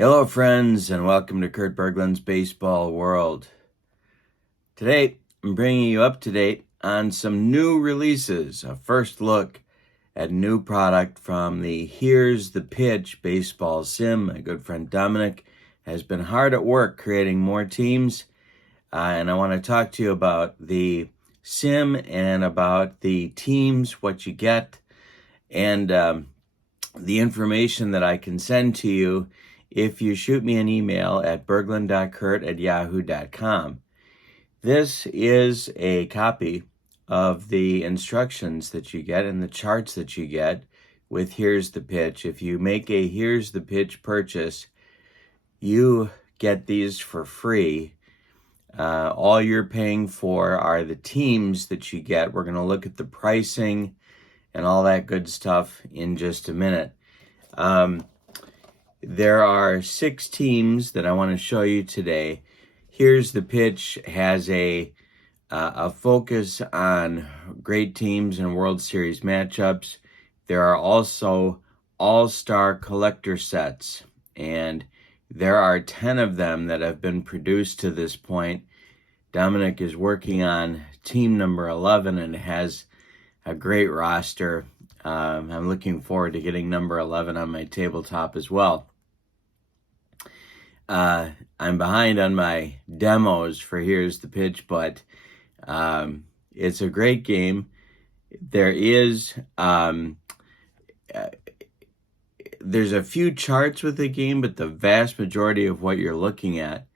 Hello, friends, and welcome to Kurt Berglund's Baseball World. Today, I'm bringing you up to date on some new releases, a first look at a new product from the Here's the Pitch baseball sim. My good friend Dominic has been hard at work creating more teams, and I want to talk to you about the sim and about the teams, what you get, and the information that I can send to you if you shoot me an email at berglund.kurt@yahoo.com. This is a copy of the instructions that you get and the charts that you get with Here's the Pitch. If you make a Here's the Pitch purchase, you get these for free. All you're paying for are the teams that you get. We're going to look at the pricing and all that good stuff in just a minute. There are 6 teams that I want to show you today. Here's the Pitch has a focus on great teams and World Series matchups. There are also all-star collector sets, and there are 10 of them that have been produced to this point. Dominic is working on team number 11 and has a great roster. I'm looking forward to getting number 11 on my tabletop as well. I'm behind on my demos for Here's the Pitch, but it's a great game. There is there's a few charts with the game, but the vast majority of what you're looking at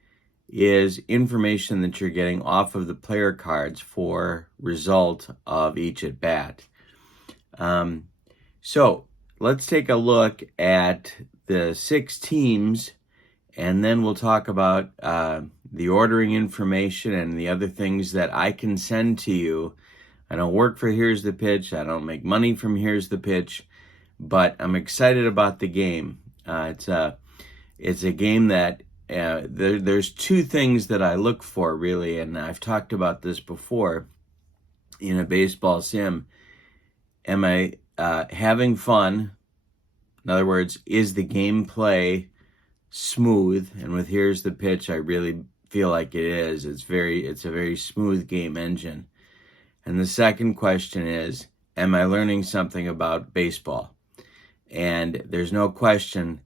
is information that you're getting off of the player cards for result of each at bat. So let's take a look at the 6 teams, and then we'll talk about the ordering information and the other things that I can send to you. I don't work for Here's the Pitch. I don't make money from Here's the Pitch, but I'm excited about the game. It's a game that there's 2 things that I look for, really, and I've talked about this before in a baseball sim. Am I having fun? In other words, is the gameplay smooth? And with Here's the Pitch, I really feel like it is. It's a very smooth game engine. And the second question is, am I learning something about baseball? And there's no question,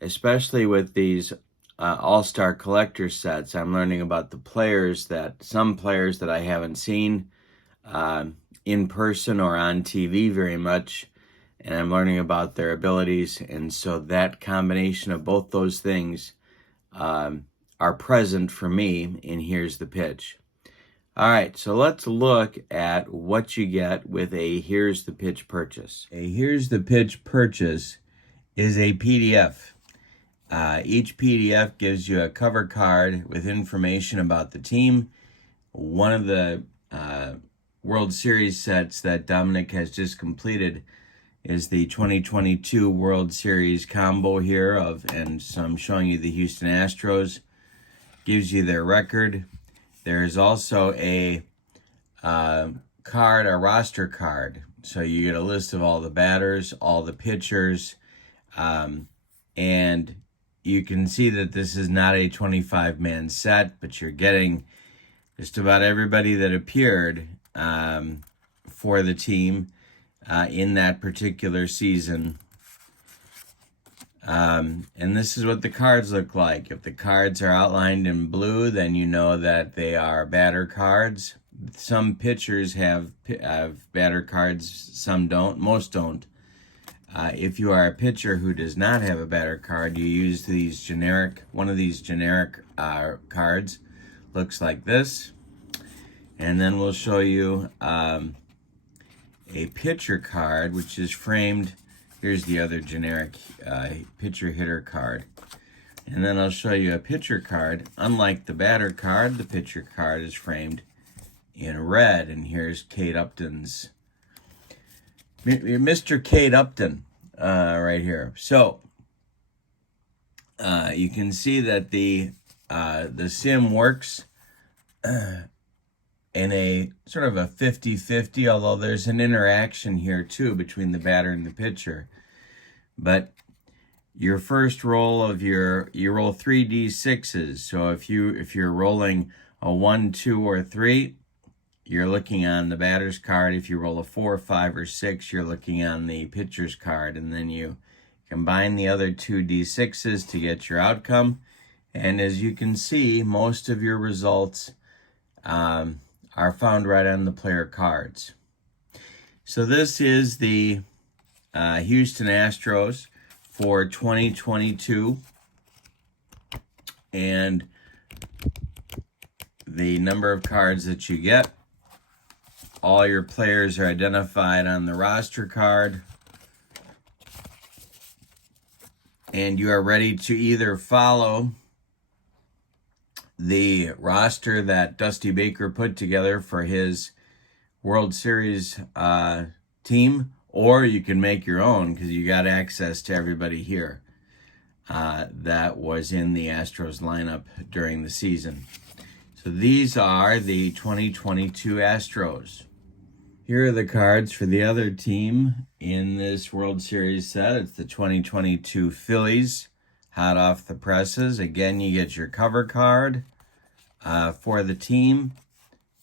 especially with these all-star collector sets, I'm learning about some players that I haven't seen in person or on TV very much, and I'm learning about their abilities. And so that combination of both those things are present for me in Here's the Pitch. All right, so let's look at what you get with a Here's the Pitch purchase. A Here's the Pitch purchase is a PDF. Each PDF gives you a cover card with information about the team. One of the World Series sets that Dominic has just completed is the 2022 World Series combo here so I'm showing you the Houston Astros. Gives you their record. There's also a roster card. So you get a list of all the batters, all the pitchers, and you can see that this is not a 25-man set, but you're getting just about everybody that appeared for the team in that particular season. And this is what the cards look like. If the cards are outlined in blue, then you know that they are batter cards. Some pitchers have batter cards, some don't, most don't. If you are a pitcher who does not have a batter card, you use one of these generic cards. Looks like this. And then we'll show you a pitcher card, which is framed. Here's the other generic pitcher hitter card. And then I'll show you a pitcher card. Unlike the batter card, the pitcher card is framed in red. And here's Kate Upton's, Mr. Kate Upton right here. So you can see that the sim works in a sort of a 50-50, although there's an interaction here too between the batter and the pitcher. But your first roll of you roll 3d6s. So if you're rolling a 1, 2, or 3, you're looking on the batter's card. If you roll a 4, 5, or 6, you're looking on the pitcher's card, and then you combine the other 2d6s to get your outcome. And as you can see, most of your results are found right on the player cards. So this is the Houston Astros for 2022, and the number of cards that you get. All your players are identified on the roster card, and you are ready to either follow the roster that Dusty Baker put together for his World Series team, or you can make your own because you got access to everybody here that was in the Astros lineup during the season. So these are the 2022 Astros. Here are the cards for the other team in this World Series set. It's the 2022 Phillies, hot off the presses. Again, you get your cover card for the team.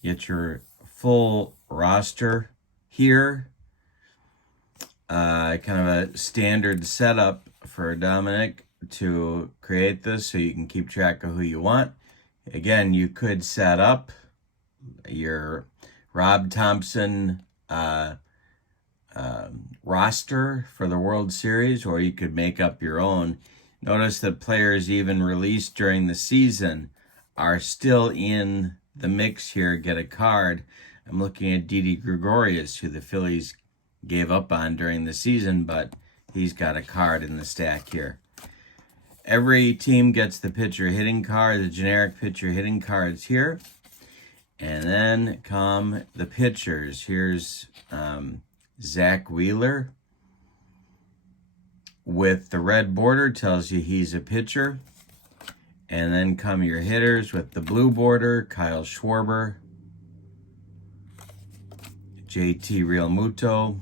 You get your full roster here. Kind of a standard setup for Dominic to create this so you can keep track of who you want. Again, you could set up your Rob Thompson roster for the World Series, or you could make up your own. Notice that players even released during the season are still in the mix here, get a card. I'm looking at Didi Gregorius, who the Phillies gave up on during the season, but he's got a card in the stack here. Every team gets the pitcher hitting card, the generic pitcher hitting cards here. And then come the pitchers. Here's Zach Wheeler with the red border, tells you he's a pitcher. And then come your hitters with the blue border, Kyle Schwarber, JT Realmuto,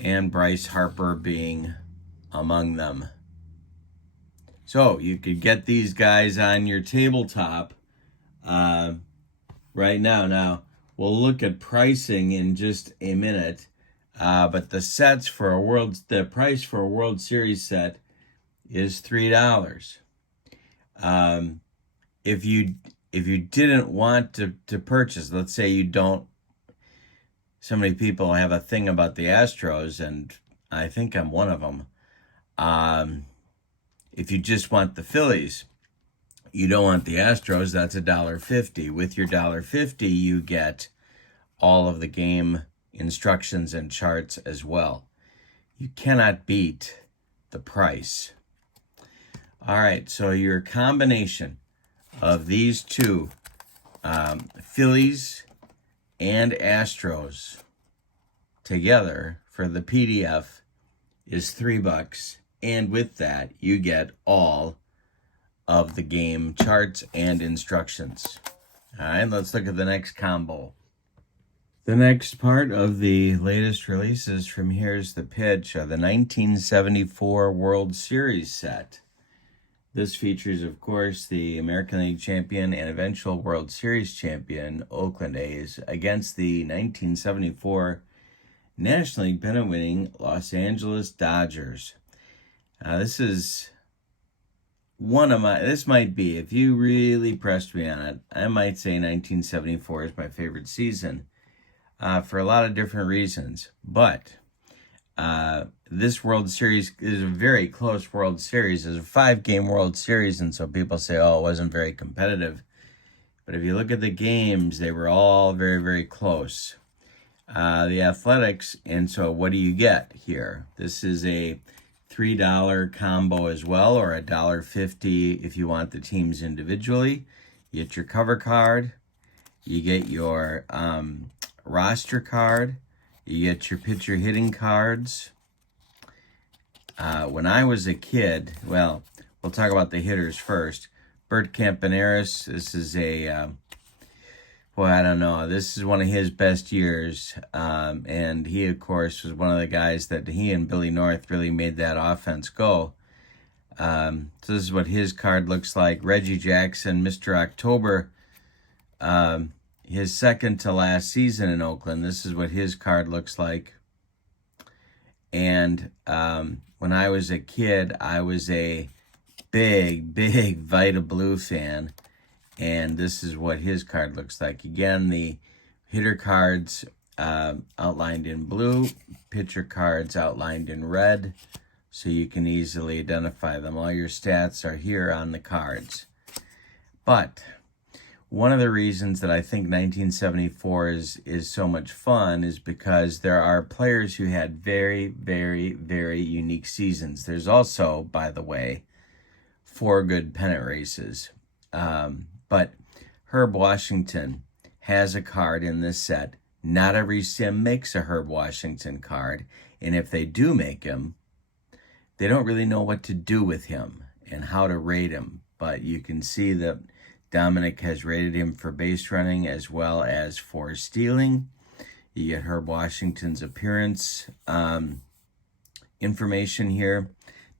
and Bryce Harper being among them. So you could get these guys on your tabletop right now. Now, we'll look at pricing in just a minute, but the price for a World Series set is $3. If you didn't want to purchase, let's say you don't, so many people have a thing about the Astros, and I think I'm one of them. If you just want the Phillies, you don't want the Astros, that's $1.50. With your $1.50, you get all of the game instructions and charts as well. You cannot beat the price. All right, so your combination of these two, Phillies and Astros together for the PDF is $3. And with that, you get all of the game charts and instructions. All right, let's look at the next combo. The next part of the latest releases from Here's the Pitch are the 1974 World Series set. This features, of course, the American League champion and eventual World Series champion, Oakland A's, against the 1974 National League pennant-winning Los Angeles Dodgers. This is this might be, if you really pressed me on it, I might say 1974 is my favorite season for a lot of different reasons. But this World Series is a very close World Series. It's a 5-game World Series, and so people say, oh, it wasn't very competitive. But if you look at the games, they were all very, very close. The Athletics, and so what do you get here? This is a $3 combo as well, or $1.50 if you want the teams individually. You get your cover card, you get your roster card, you get your pitcher hitting cards. When I was a kid, well, we'll talk about the hitters first. Bert Campaneris, this is a Boy, I don't know. This is one of his best years. And he, of course, was one of the guys that he and Billy North really made that offense go. So this is what his card looks like. Reggie Jackson, Mr. October, his second to last season in Oakland. This is what his card looks like. And when I was a kid, I was a big Vita Blue fan. And this is what his card looks like. Again, the hitter cards outlined in blue, pitcher cards outlined in red, so you can easily identify them. All your stats are here on the cards. But one of the reasons that I think 1974 is so much fun is because there are players who had very unique seasons. There's also, by the way, 4 good pennant races. But Herb Washington has a card in this set. Not every sim makes a Herb Washington card. And if they do make him, they don't really know what to do with him and how to rate him. But you can see that Dominic has rated him for base running as well as for stealing. You get Herb Washington's appearance information here.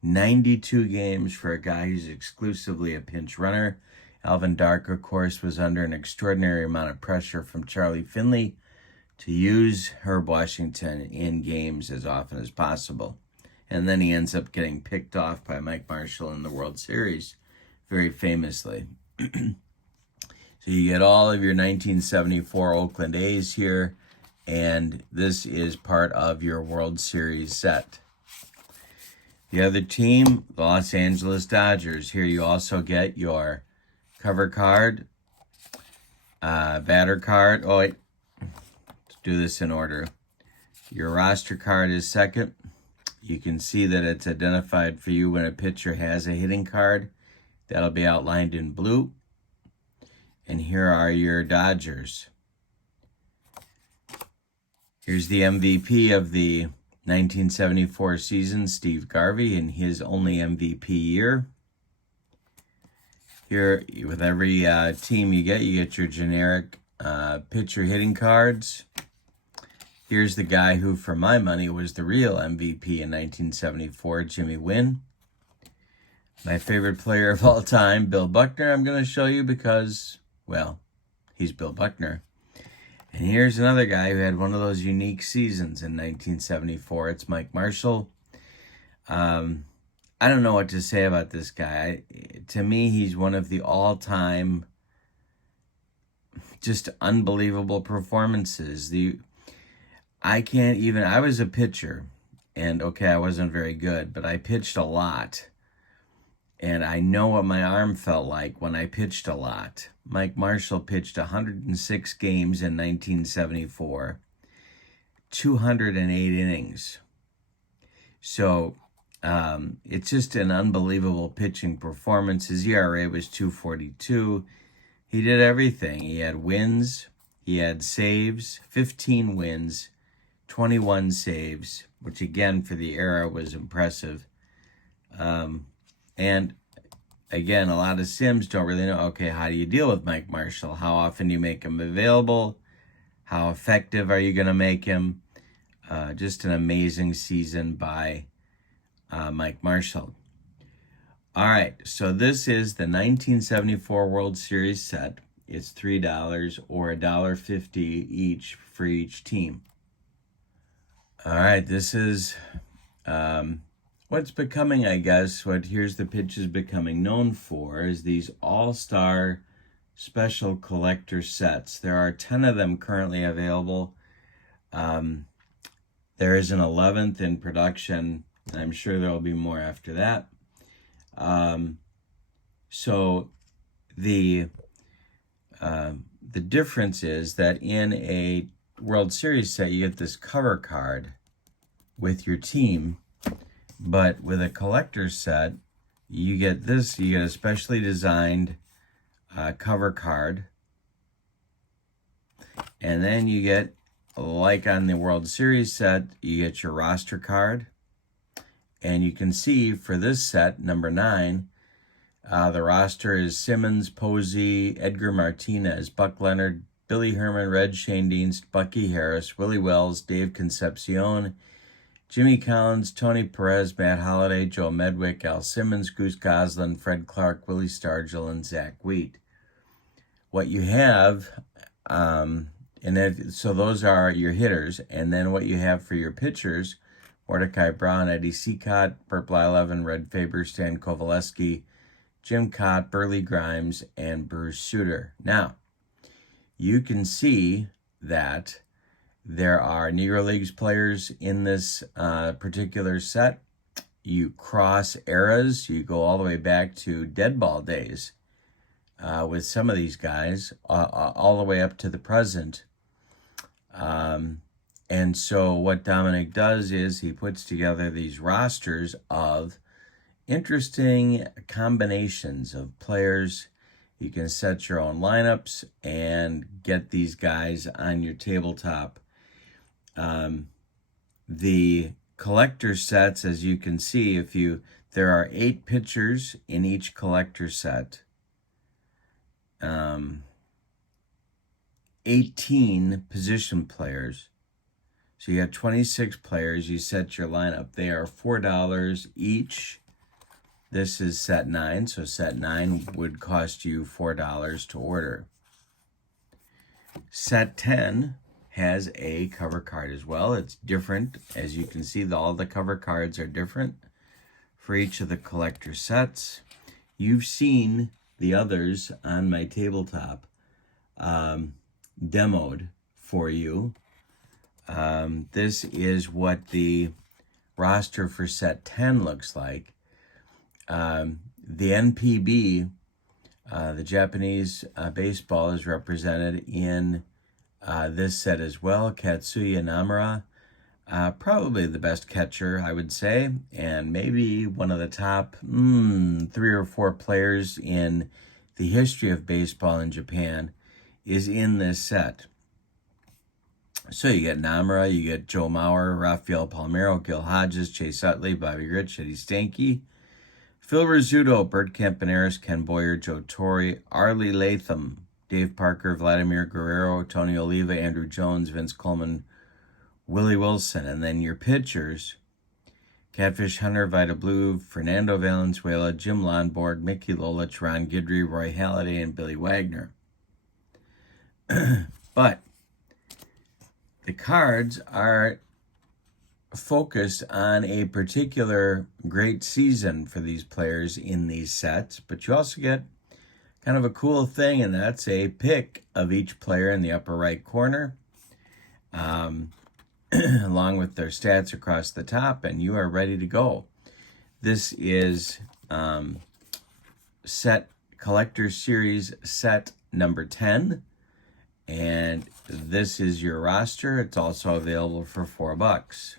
92 games for a guy who's exclusively a pinch runner. Alvin Dark, of course, was under an extraordinary amount of pressure from Charlie Finley to use Herb Washington in games as often as possible. And then he ends up getting picked off by Mike Marshall in the World Series, very famously. So you get all of your 1974 Oakland A's here, and this is part of your World Series set. The other team, the Los Angeles Dodgers. Here you also get your cover card, batter card. Oh, wait. Let's do this in order. Your roster card is second. You can see that it's identified for you when a pitcher has a hitting card. That'll be outlined in blue. And here are your Dodgers. Here's the MVP of the 1974 season, Steve Garvey, in his only MVP year. Here, with every team you get your generic pitcher hitting cards. Here's the guy who, for my money, was the real MVP in 1974, Jimmy Wynn. My favorite player of all time, Bill Buckner, I'm going to show you because, well, he's Bill Buckner. And here's another guy who had one of those unique seasons in 1974. It's Mike Marshall. I don't know what to say about this guy. To me, he's one of the all-time just unbelievable performances. I was a pitcher, and okay, I wasn't very good, but I pitched a lot. And I know what my arm felt like when I pitched a lot. Mike Marshall pitched 106 games in 1974, 208 innings. So it's just an unbelievable pitching performance. His ERA was 2.42. He did everything. He had wins, he had saves, 15 wins, 21 saves, which again for the era was impressive. And again, a lot of sims don't really know, okay, how do you deal with Mike Marshall? How often do you make him available? How effective are you going to make him? Just an amazing season by Mike Marshall. All right, so this is the 1974 World Series set. It's $3 or $1.50 each for each team. All right, this is what's becoming, I guess, what Here's the Pitch is becoming known for is these all-star special collector sets. There are 10 of them currently available. There is an 11th in production, and I'm sure there will be more after that. So the difference is that in a World Series set, you get this cover card with your team, but with a collector's set, you get this. You get a specially designed cover card, and then you get, like on the World Series set, you get your roster card. And you can see for this set, number 9, the roster is Simmons, Posey, Edgar Martinez, Buck Leonard, Billy Herman, Red Shane Dean, Bucky Harris, Willie Wells, Dave Concepcion, Jimmy Collins, Tony Perez, Matt Holliday, Joe Medwick, Al Simmons, Goose Goslin, Fred Clark, Willie Stargell, and Zach Wheat. What you have, so those are your hitters, and then what you have for your pitchers, Mordecai Brown, Eddie Seacott, Bert Blyleven, Red Faber, Stan Kovaleski, Jim Cott, Burley Grimes, and Bruce Sutter. Now, you can see that there are Negro Leagues players in this particular set. You cross eras. You go all the way back to dead ball days with some of these guys, all the way up to the present. And so what Dominic does is he puts together these rosters of interesting combinations of players. You can set your own lineups and get these guys on your tabletop. The collector sets, as you can see, there are 8 pitchers in each collector set. 18 position players. So you have 26 players. You set your lineup. They are $4 each. This is set 9, so set 9 would cost you $4 to order. Set 10 has a cover card as well. It's different. As you can see, all the cover cards are different for each of the collector sets. You've seen the others on my tabletop demoed for you. This is what the roster for set 10 looks like. The NPB, the Japanese baseball, is represented in this set as well. Katsuya Namura, probably the best catcher, I would say, and maybe one of the top 3 or 4 players in the history of baseball in Japan is in this set. So you get Namura, you get Joe Mauer, Rafael Palmeiro, Gil Hodges, Chase Utley, Bobby Rich, Eddie Stanky, Phil Rizzuto, Bert Campaneris, Ken Boyer, Joe Torre, Arlie Latham, Dave Parker, Vladimir Guerrero, Tony Oliva, Andrew Jones, Vince Coleman, Willie Wilson. And then your pitchers, Catfish Hunter, Vida Blue, Fernando Valenzuela, Jim Lonborg, Mickey Lolich, Ron Guidry, Roy Halladay, and Billy Wagner. But the cards are focused on a particular great season for these players in these sets, but you also get kind of a cool thing, and that's a pick of each player in the upper right corner, along with their stats across the top, and you are ready to go. This is set Collector Series set number 10, and this is your roster. It's also available for $4.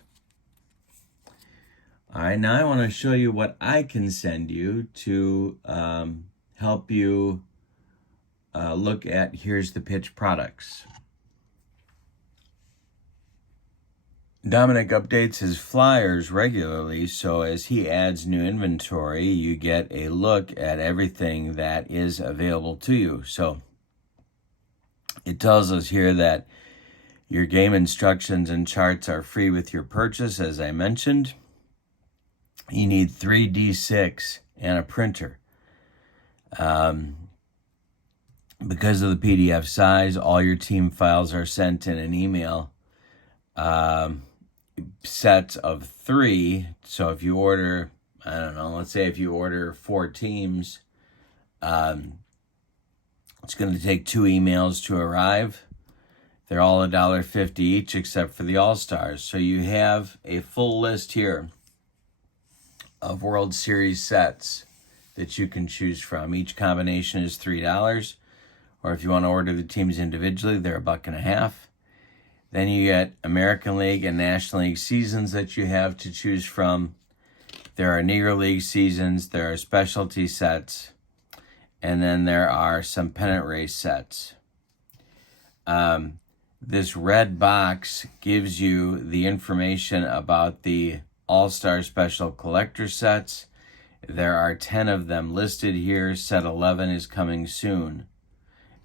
All right, now I want to show you what I can send you to help you look at Here's the Pitch products. Dominic updates his flyers regularly, so as he adds new inventory, you get a look at everything that is available to you. So it tells us here that your game instructions and charts are free with your purchase, as I mentioned. You need 3D6 and a printer. Because of the PDF size, all your team files are sent in an email set of 3. So if you order, I don't know, let's say if you order 4 teams, it's going to take 2 emails to arrive. They're all $1.50 each except for the All-Stars. So you have a full list here of World Series sets that you can choose from. Each combination is $3, or if you want to order the teams individually, they're $1.50. Then you get American League and National League seasons that you have to choose from. There are Negro League seasons, there are specialty sets, and then there are some pennant race sets. This red box gives you the information about the All-Star Special Collector sets. There are 10 of them listed here. Set 11 is coming soon.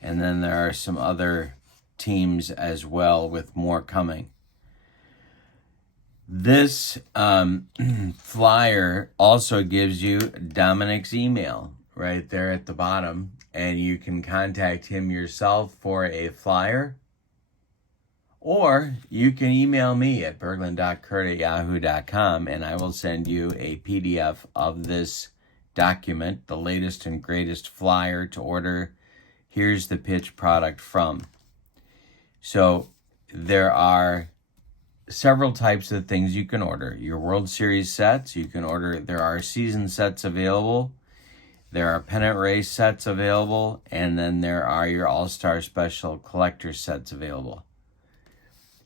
And then there are some other teams as well, with more coming. This flyer also gives you Dominic's email right there at the bottom, and you can contact him yourself for a flyer, or you can email me at berglund.kurt@yahoo.com, and I will send you a PDF of this document, the latest and greatest flyer to order Here's the Pitch product from. So there are several types of things you can order. Your World Series sets, you can order. There are season sets available. There are pennant race sets available. And then there are your All-Star Special collector sets available.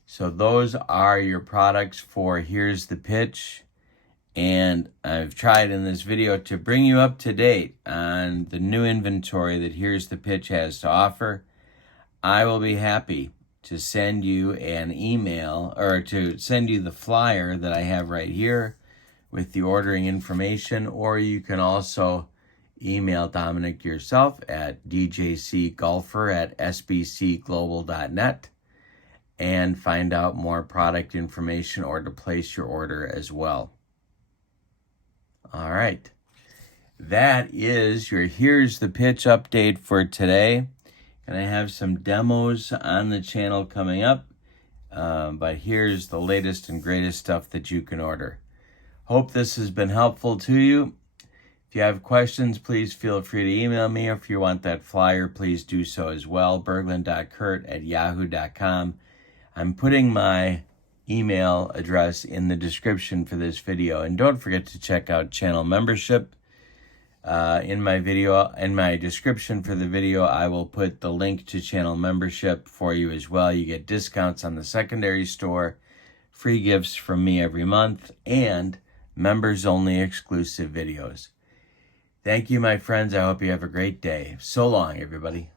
So those are your products for Here's the Pitch. And I've tried in this video to bring you up to date on the new inventory that Here's the Pitch has to offer. I will be happy to send you an email, or to send you the flyer that I have right here with the ordering information, or you can also email Dominic yourself at djcgolfer@sbcglobal.net and find out more product information or to place your order as well. All right. That is your Here's the Pitch update for today. And I have some demos on the channel coming up, but here's the latest and greatest stuff that you can order. Hope this has been helpful to you. If you have questions, please feel free to email me. If you want that flyer, please do so as well, berglund.kurt@yahoo.com. I'm putting my email address in the description for this video, and don't forget to check out channel membership. In my description for the video, I will put the link to channel membership for you as well. You get discounts on the secondary store, free gifts from me every month, and members-only exclusive videos. Thank you, my friends. I hope you have a great day. So long, everybody.